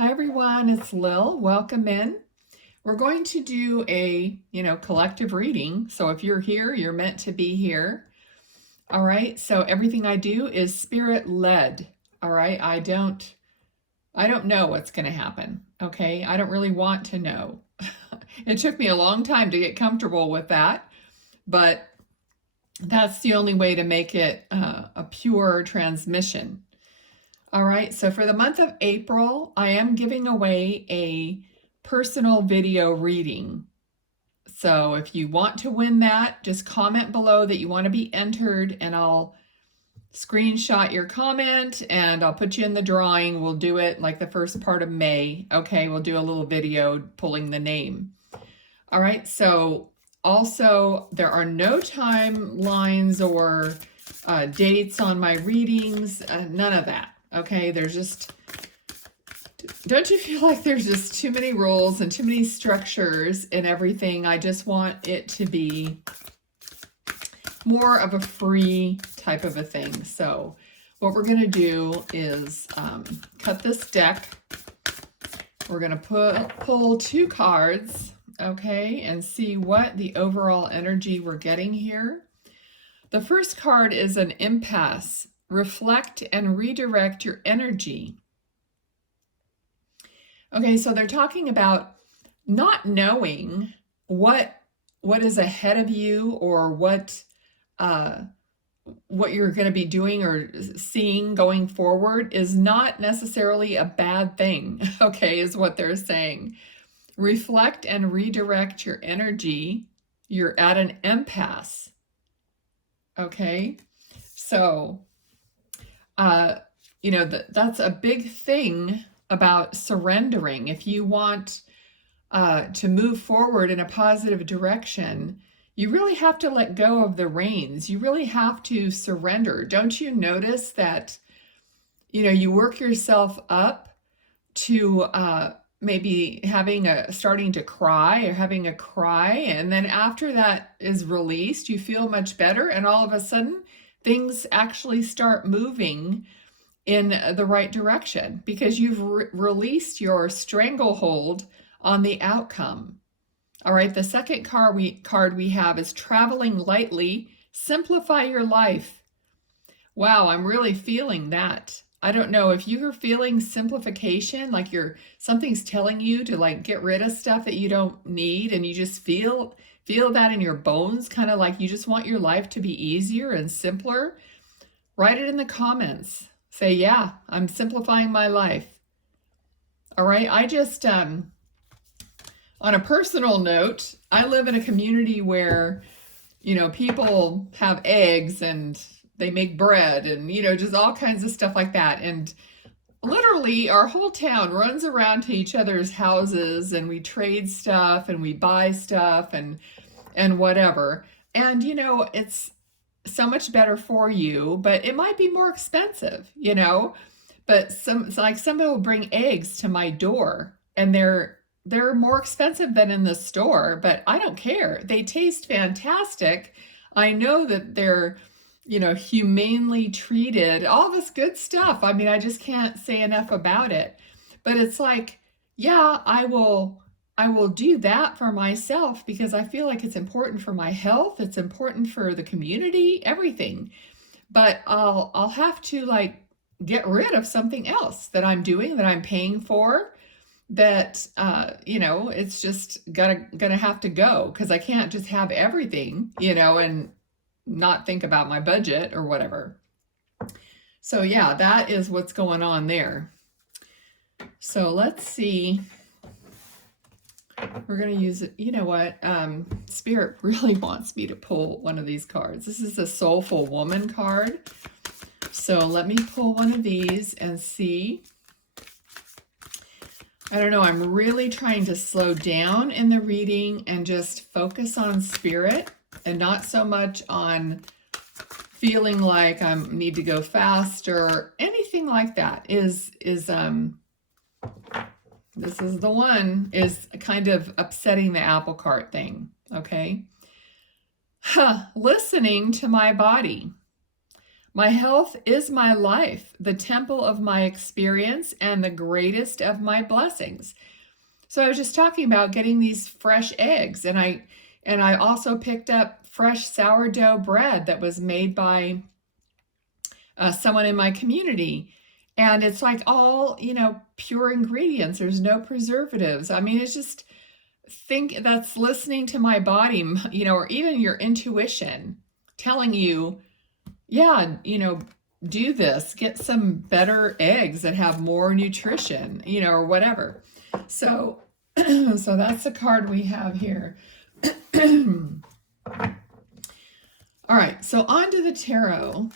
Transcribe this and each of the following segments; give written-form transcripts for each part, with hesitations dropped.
Hi everyone, it's Lil. Welcome in. We're going to do a, collective reading. So if you're here, you're meant to be here. All right. So everything I do is spirit led. All right. I don't know what's going to happen. Okay. I don't really want to know. It took me a long time to get comfortable with that, but that's the only way to make it a pure transmission. All right, so for the month of April, I am giving away a personal video reading. So if you want to win that, just comment below that you want to be entered and I'll screenshot your comment and I'll put you in the drawing. We'll do it like the first part of May. Okay, we'll do a little video pulling the name. All right, so also there are no timelines or dates on my readings, none of that. Okay, there's just, don't you feel like there's just too many rules and too many structures in everything? I just want it to be more of a free type of a thing. So what we're going to do is cut this deck. We're going to pull two cards, okay, and see what the overall energy we're getting here. The first card is an impasse. Reflect and redirect your energy. Okay, so they're talking about not knowing what is ahead of you or what you're going to be doing or seeing going forward is not necessarily a bad thing, okay, is what they're saying. Reflect and redirect your energy. You're at an impasse. Okay, so that's a big thing about surrendering. If you want to move forward in a positive direction, you really have to let go of the reins. You really have to surrender. Don't you notice that, you work yourself up to maybe starting to cry or having a cry, and then after that is released, you feel much better, and all of a sudden things actually start moving in the right direction because you've released your stranglehold on the outcome. All right, the second card we have is traveling lightly, simplify your life. Wow, I'm really feeling that. I don't know if you're feeling simplification, like something's telling you to like get rid of stuff that you don't need, and you just feel that in your bones, kind of like you just want your life to be easier and simpler. Write it in the comments. Say, yeah, I'm simplifying my life. All right, I just, on a personal note, I live in a community where, people have eggs and they make bread and, just all kinds of stuff like that. And literally our whole town runs around to each other's houses and we trade stuff and we buy stuff and whatever. And, it's so much better for you, but it might be more expensive, but somebody will bring eggs to my door and they're more expensive than in the store, but I don't care. They taste fantastic. I know that they're, humanely treated, all this good stuff. I mean, I just can't say enough about it, but it's like, yeah, I will do that for myself because I feel like it's important for my health. It's important for the community, everything. But I'll have to like get rid of something else that I'm doing, that I'm paying for, that, it's just gonna have to go because I can't just have everything, and not think about my budget or whatever. So yeah, that is what's going on there. So let's see. We're going to use it. You know what? Spirit really wants me to pull one of these cards. This is a Soulful Woman card. So let me pull one of these and see. I don't know. I'm really trying to slow down in the reading and just focus on spirit and not so much on feeling like I need to go faster. Anything like that is this is the one, is kind of upsetting the apple cart thing, okay? Listening to my body. My health is my life, the temple of my experience, and the greatest of my blessings. So I was just talking about getting these fresh eggs, and I also picked up fresh sourdough bread that was made by someone in my community. And it's like all, pure ingredients. There's no preservatives. I mean, it's just that's listening to my body, or even your intuition telling you, yeah, do this, get some better eggs that have more nutrition, or whatever. So, so that's the card we have here. All right, so on to the tarot.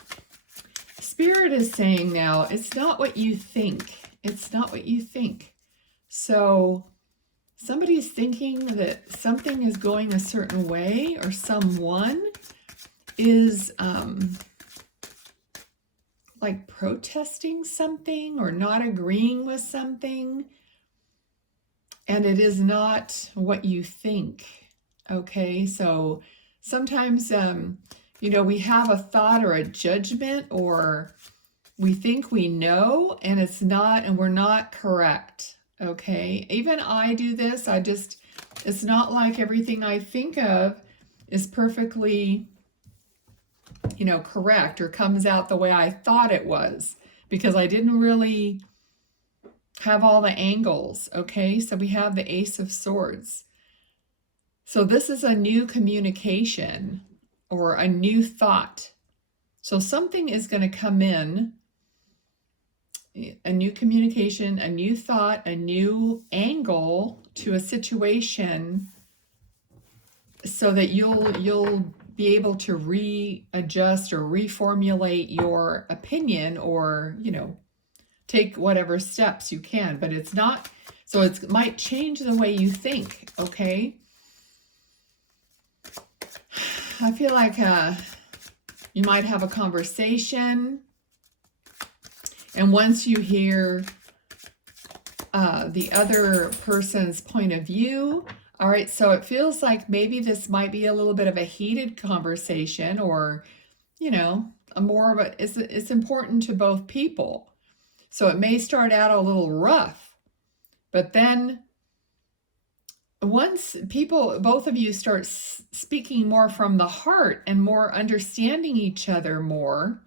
Spirit is saying now, it's not what you think. It's not what you think. So somebody's thinking that something is going a certain way, or someone is like protesting something or not agreeing with something, and it is not what you think. Okay, so sometimes we have a thought or a judgment, or we think we know, and it's not, and we're not correct. Okay, even I do this. It's not like everything I think of is perfectly, correct or comes out the way I thought it was, because I didn't really have all the angles. Okay, so we have the Ace of Swords. So this is a new communication or a new thought. So something is going to come in, a new communication, a new thought, a new angle to a situation, so that you'll be able to readjust or reformulate your opinion, or take whatever steps you can. But it's not, so it might change the way you think. Okay, I feel like you might have a conversation, and once you hear the other person's point of view, all right, so it feels like maybe this might be a little bit of a heated conversation, or, a more of a, it's important to both people. So it may start out a little rough, but then once both of you start speaking more from the heart and more understanding each other more,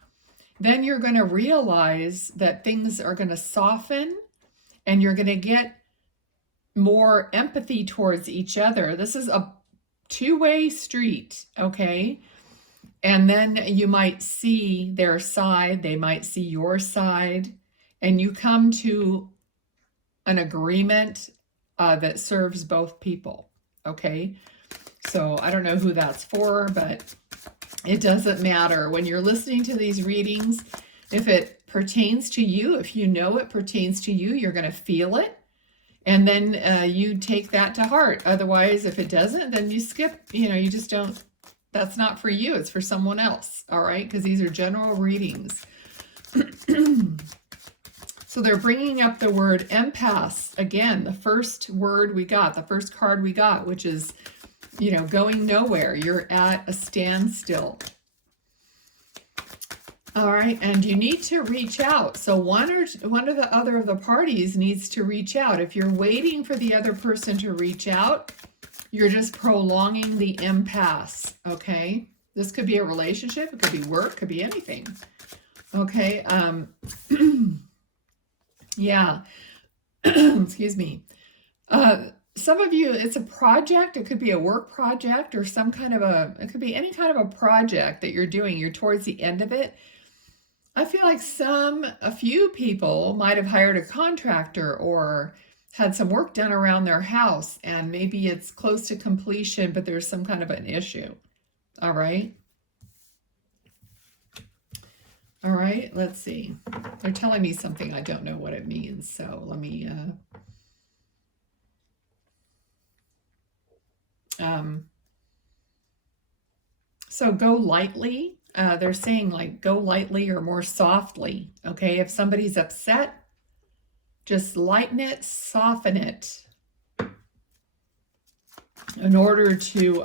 then you're going to realize that things are going to soften, and you're going to get more empathy towards each other. This is a two-way street, okay? And then you might see their side, they might see your side, and you come to an agreement that serves both people, okay? So I don't know who that's for, but it doesn't matter. When you're listening to these readings, if it pertains to you, if you know it pertains to you, you're going to feel it, and then you take that to heart. Otherwise, if it doesn't, then you skip, you just don't, that's not for you, it's for someone else, all right? Because these are general readings. So they're bringing up the word impasse again, the first word we got, the first card we got, which is, going nowhere. You're at a standstill. All right, and you need to reach out. So one or the other of the parties needs to reach out. If you're waiting for the other person to reach out, you're just prolonging the impasse, okay? This could be a relationship, it could be work, it could be anything. Okay, yeah, excuse me. Some of you, it's a project. It could be a work project, or some kind of it could be any kind of a project that you're doing. You're towards the end of it. I feel like a few people might have hired a contractor or had some work done around their house, and maybe it's close to completion, but there's some kind of an issue. All right. All right, let's see. They're telling me something. I don't know what it means. So let me, so go lightly. They're saying like go lightly or more softly. Okay, if somebody's upset, just lighten it, soften it in order to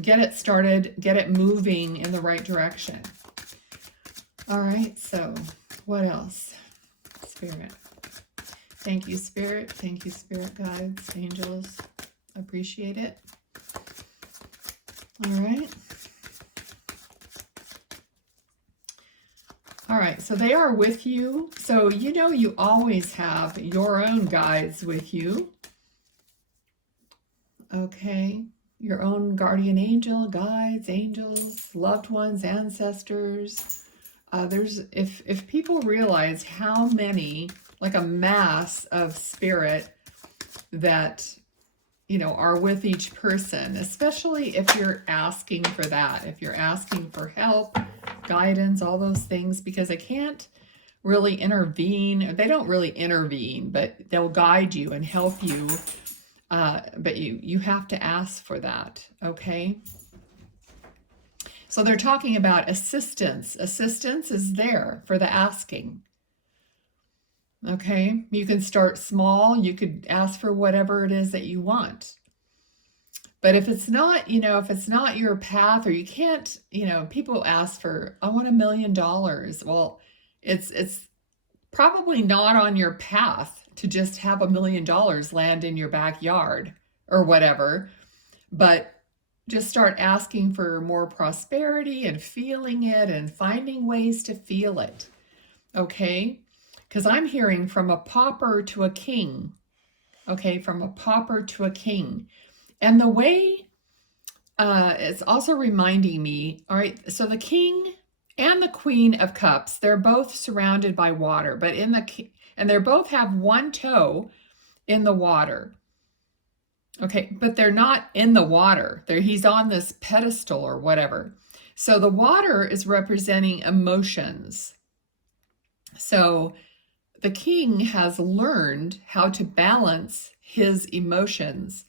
get it started, get it moving in the right direction. All right, so what else? Spirit. Thank you, Spirit. Thank you, Spirit guides, angels. Appreciate it. All right. All right, so they are with you. So you know you always have your own guides with you. Okay, your own guardian angel, guides, angels, loved ones, ancestors. If people realize how many, like a mass of spirit that, you know, are with each person, especially if you're asking for that, if you're asking for help, guidance, all those things, because they can't really intervene. They don't really intervene, but they'll guide you and help you. But you have to ask for that, okay? So they're talking about assistance. Assistance is there for the asking. Okay, you can start small. You could ask for whatever it is that you want. But if it's not, you know, if it's not your path, or you can't, you know, people ask for, I want $1 million. Well, it's probably not on your path to just have $1 million land in your backyard or whatever. But just start asking for more prosperity and feeling it and finding ways to feel it. Okay? Because I'm hearing from a pauper to a king. Okay? From a pauper to a king. And the way, it's also reminding me, all right, so the king and the queen of cups, they're both surrounded by water, but and they both have one toe in the water. Okay, but they're not in the water. He's on this pedestal or whatever. So the water is representing emotions. So the king has learned how to balance his emotions.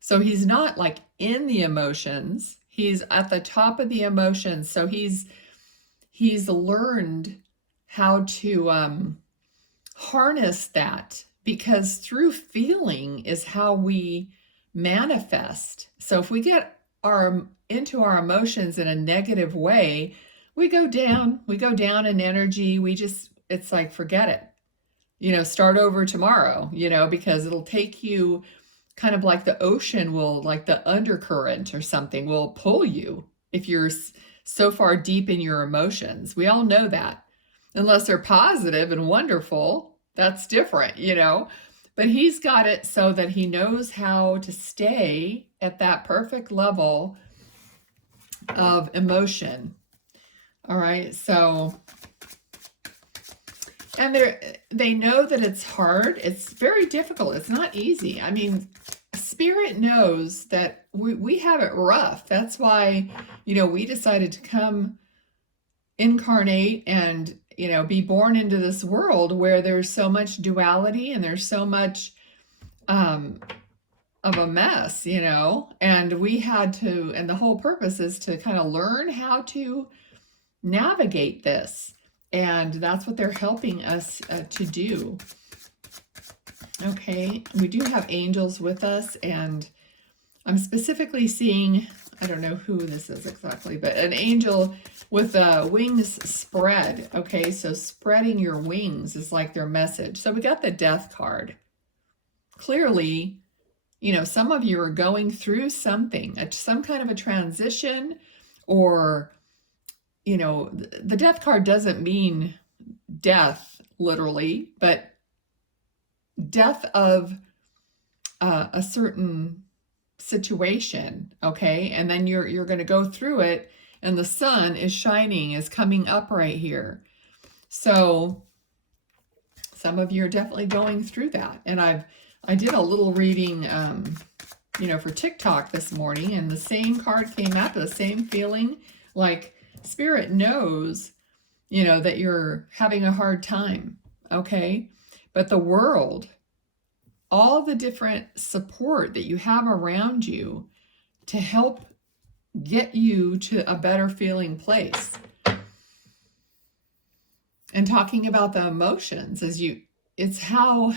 So he's not like in the emotions. He's at the top of the emotions. So he's learned how to harness that, because through feeling is how we manifest. So if we get into our emotions in a negative way, we go down in energy. It's like, forget it, you know, start over tomorrow, you know, because it'll take you kind of like the ocean will, like the undercurrent or something will pull you if you're so far deep in your emotions. We all know that, unless they're positive and wonderful, that's different, you know. But he's got it so that he knows how to stay at that perfect level of emotion. All right, so, and they know that it's hard. It's very difficult. It's not easy. I mean, Spirit knows that we have it rough. That's why, you know, we decided to come incarnate and, you know, be born into this world where there's so much duality and there's so much of a mess, you know, and we had to, and the whole purpose is to kind of learn how to navigate this. And that's what they're helping us to do. Okay, we do have angels with us, and I'm specifically seeing, I don't know who this is exactly, but an angel with wings spread. Okay, so spreading your wings is like their message. So we got the death card. Clearly, you know, some of you are going through something, some kind of a transition, or, you know, the death card doesn't mean death literally, but death of a certain situation, okay? And then you're going to go through it, and the sun is shining, is coming up right here. So some of you are definitely going through that. And I did a little reading, you know, for TikTok this morning, and the same card came up, the same feeling, like Spirit knows, you know, that you're having a hard time, okay? But the world, all the different support that you have around you to help get you to a better feeling place. And talking about the emotions, it's how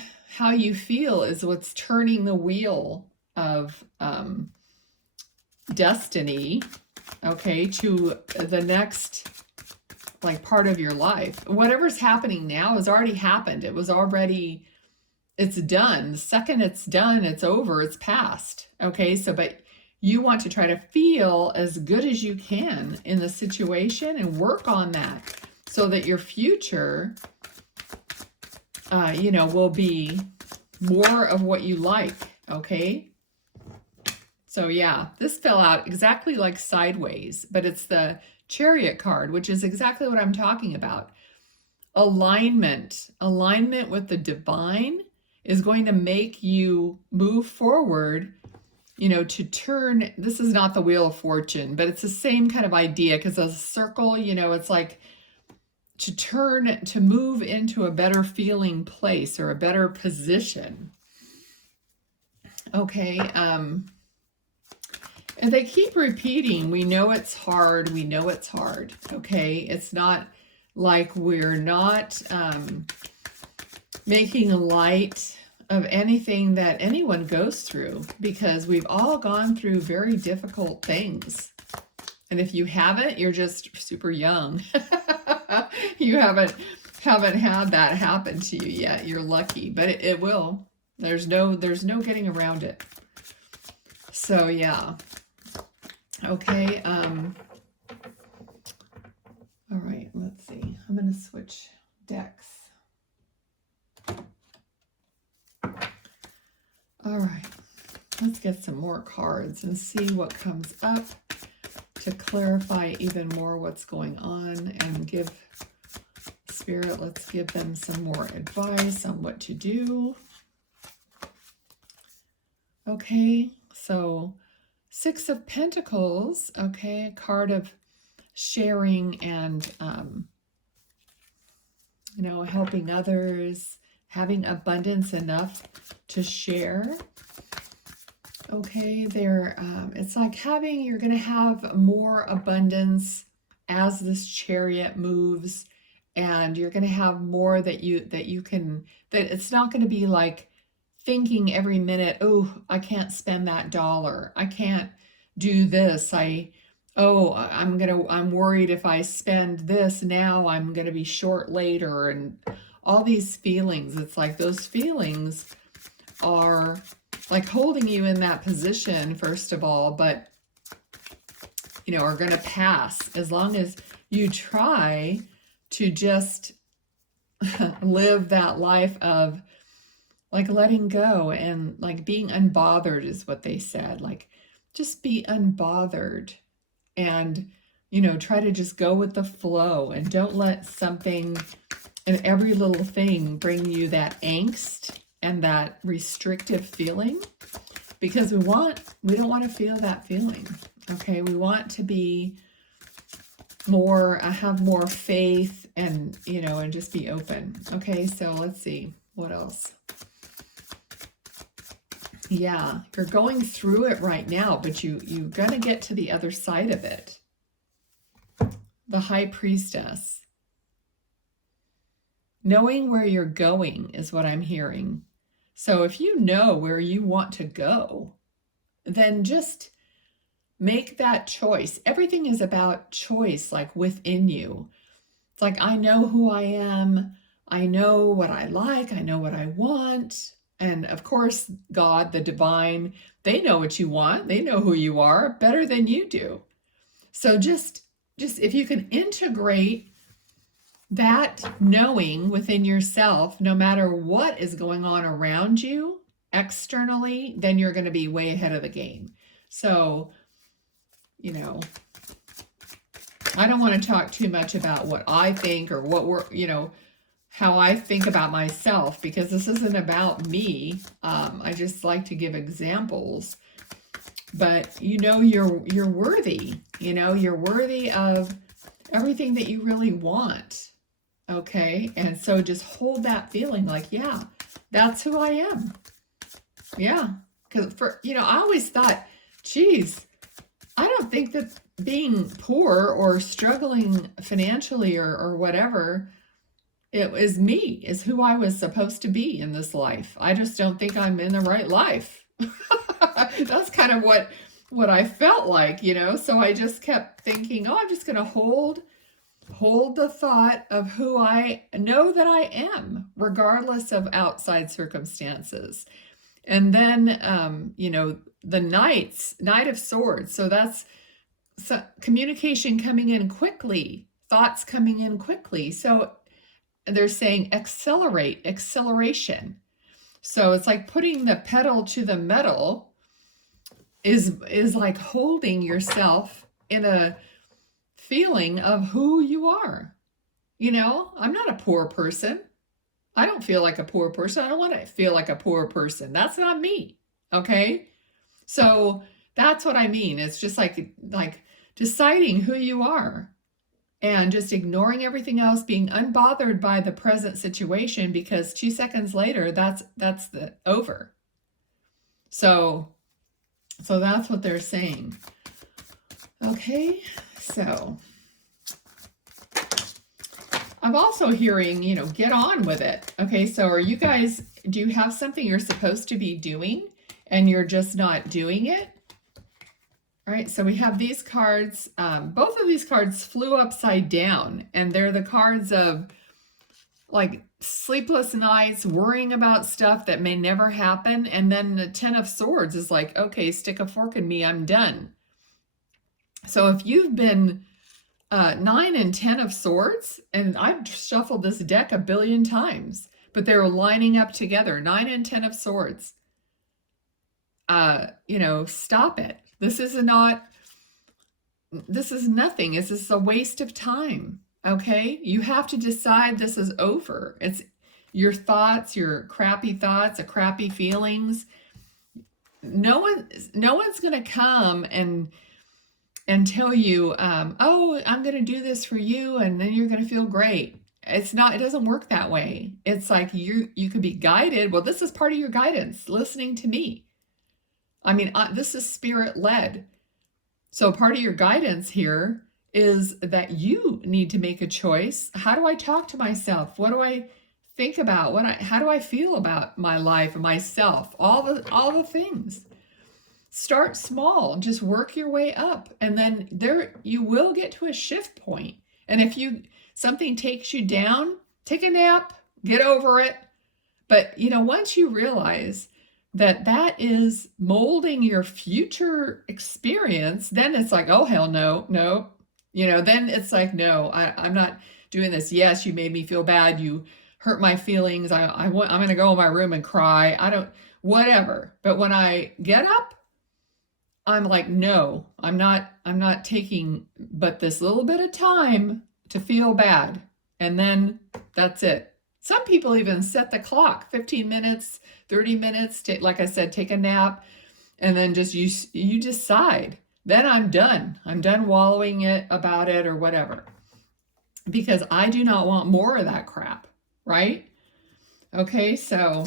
you feel is what's turning the wheel of destiny, okay, to the next like part of your life. Whatever's happening now has already happened. It was already, it's done. The second it's done, it's over, it's past. Okay, so, but you want to try to feel as good as you can in the situation and work on that so that your future, you know, will be more of what you like. Okay. So yeah, this fell out exactly like sideways, but it's the Chariot card, which is exactly what I'm talking about. Alignment with the divine is going to make you move forward, you know, to turn. This is not the Wheel of Fortune, but it's the same kind of idea, because a circle, you know, it's like to turn, to move into a better feeling place or a better position. Okay, and they keep repeating, we know it's hard, we know it's hard, okay? It's not like we're not making light of anything that anyone goes through, because we've all gone through very difficult things. And if you haven't, you're just super young. You haven't had that happen to you yet. You're lucky, but it will. There's no getting around it. So yeah. Okay, all right, let's see. I'm going to switch decks. All right, let's get some more cards and see what comes up to clarify even more what's going on, and give Spirit, let's give them some more advice on what to do. Okay, so Six of Pentacles, okay, a card of sharing and, you know, helping others, having abundance enough to share. Okay, it's like you're going to have more abundance as this Chariot moves, and you're going to have more that you can, that it's not going to be like thinking every minute, oh, I can't spend that dollar. I can't do this. I'm worried if I spend this now, I'm going to be short later, and all these feelings. It's like those feelings are like holding you in that position, first of all, but, you know, are going to pass as long as you try to just live that life of like letting go and like being unbothered is what they said. Like just be unbothered and, you know, try to just go with the flow, and don't let something and every little thing bring you that angst and that restrictive feeling, because we don't want to feel that feeling. Okay. We want to be more, have more faith and, you know, and just be open. Okay. So let's see what else. Yeah, you're going through it right now, but you're going to get to the other side of it. The High Priestess. Knowing where you're going is what I'm hearing. So if you know where you want to go, then just make that choice. Everything is about choice, like within you. It's like, I know who I am. I know what I like. I know what I want. And of course, God, the divine, they know what you want. They know who you are better than you do. So just if you can integrate that knowing within yourself, no matter what is going on around you externally, then you're going to be way ahead of the game. So, you know, I don't want to talk too much about what I think or what how I think about myself, because this isn't about me. I just like to give examples, but you know, you're worthy, you know, you're worthy of everything that you really want. Okay. And so just hold that feeling like, yeah, that's who I am. Yeah. Because I always thought, geez, I don't think that being poor or struggling financially or whatever, it was me, is who I was supposed to be in this life. I just don't think I'm in the right life. That's kind of what I felt like, so I just kept thinking, oh, I'm just going to hold hold the thought of who I know that I am, regardless of outside circumstances. And then, you know, the Knight of Swords. So that's communication coming in quickly, thoughts coming in quickly. So they're saying accelerate, acceleration. So it's like putting the pedal to the metal is like holding yourself in a feeling of who you are. You know, I'm not a poor person. I don't feel like a poor person. I don't want to feel like a poor person. That's not me. Okay? So that's what I mean. It's just like deciding who you are and just ignoring everything else, being unbothered by the present situation, because 2 seconds later, that's the over. So that's what they're saying. Okay, so I'm also hearing, you know, get on with it. Okay, so are you guys, do you have something you're supposed to be doing and you're just not doing it? All right, so we have these cards. Both of these cards flew upside down, and they're the cards of like sleepless nights, worrying about stuff that may never happen. And then the Ten of Swords is like, okay, stick a fork in me, I'm done. So if you've been 9 and 10 of Swords, and I've shuffled this deck a billion times, but they're lining up together, 9 and 10 of Swords. You know, stop it. This is nothing. This is a waste of time. Okay? You have to decide this is over. It's your thoughts, your crappy thoughts, crappy feelings. No one's going to come and tell you, oh, I'm going to do this for you, and then you're going to feel great. It doesn't work that way. It's like you could be guided. Well, this is part of your guidance, listening to me. I mean, this is spirit-led. So part of your guidance here is that you need to make a choice. How do I talk to myself? What do I think about? How do I feel about my life and myself? All the things. Start small, just work your way up, and then you will get to a shift point. And if something takes you down, take a nap, get over it. But you know, once you realize that is molding your future experience, then it's like, oh hell no. You know, then it's like, no, I'm not doing this. Yes, you made me feel bad. You hurt my feelings. I'm going to go in my room and cry. Whatever. But when I get up, I'm like, no, I'm not taking but this little bit of time to feel bad. And then that's it. Some people even set the clock, 15 minutes, 30 minutes, like I said, take a nap, and then just you decide. Then I'm done. I'm done wallowing about it or whatever. Because I do not want more of that crap, right? Okay, so,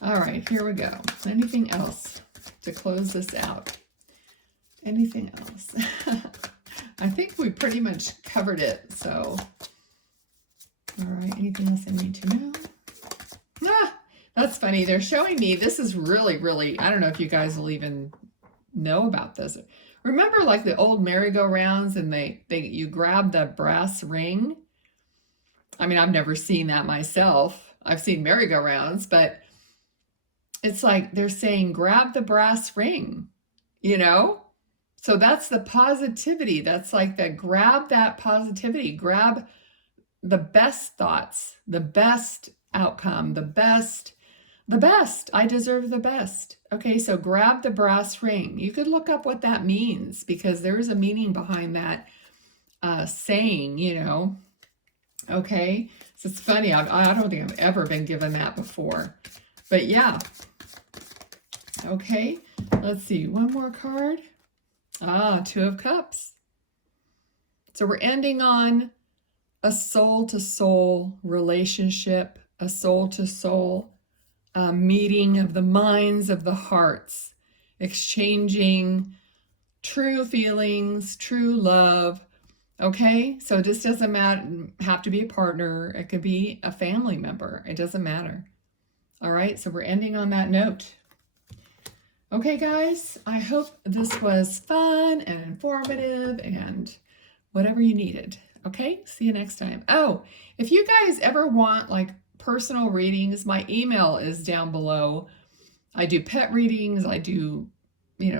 all right, here we go. Anything else to close this out? Anything else? I think we pretty much covered it, so, all right, anything else I need to know? That's funny. They're showing me, this is really, really, I don't know if you guys will even know about this. Remember like the old merry-go-rounds and you grab the brass ring? I mean, I've never seen that myself. I've seen merry-go-rounds, but it's like they're saying, grab the brass ring, you know? So that's the positivity. That's like grab that positivity, grab the best thoughts, the best outcome, the best. I deserve the best. Okay, so grab the brass ring. You could look up what that means, because there is a meaning behind that saying, you know. Okay, so it's funny. I don't think I've ever been given that before. But yeah. Okay, let's see. One more card. Two of Cups. So we're ending on a soul-to-soul relationship, a soul-to-soul meeting of the minds, of the hearts, exchanging true feelings, true love. Okay, so it just doesn't have to be a partner. It could be a family member. It doesn't matter. All right, so we're ending on that note. Okay, guys, I hope this was fun and informative and whatever you needed. Okay, see you next time. Oh, if you guys ever want like personal readings, my email is down below. I do pet readings, I do,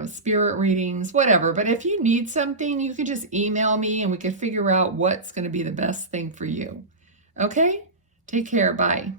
spirit readings, whatever. But if you need something, you can just email me and we can figure out what's going to be the best thing for you. Okay? Take care. Bye.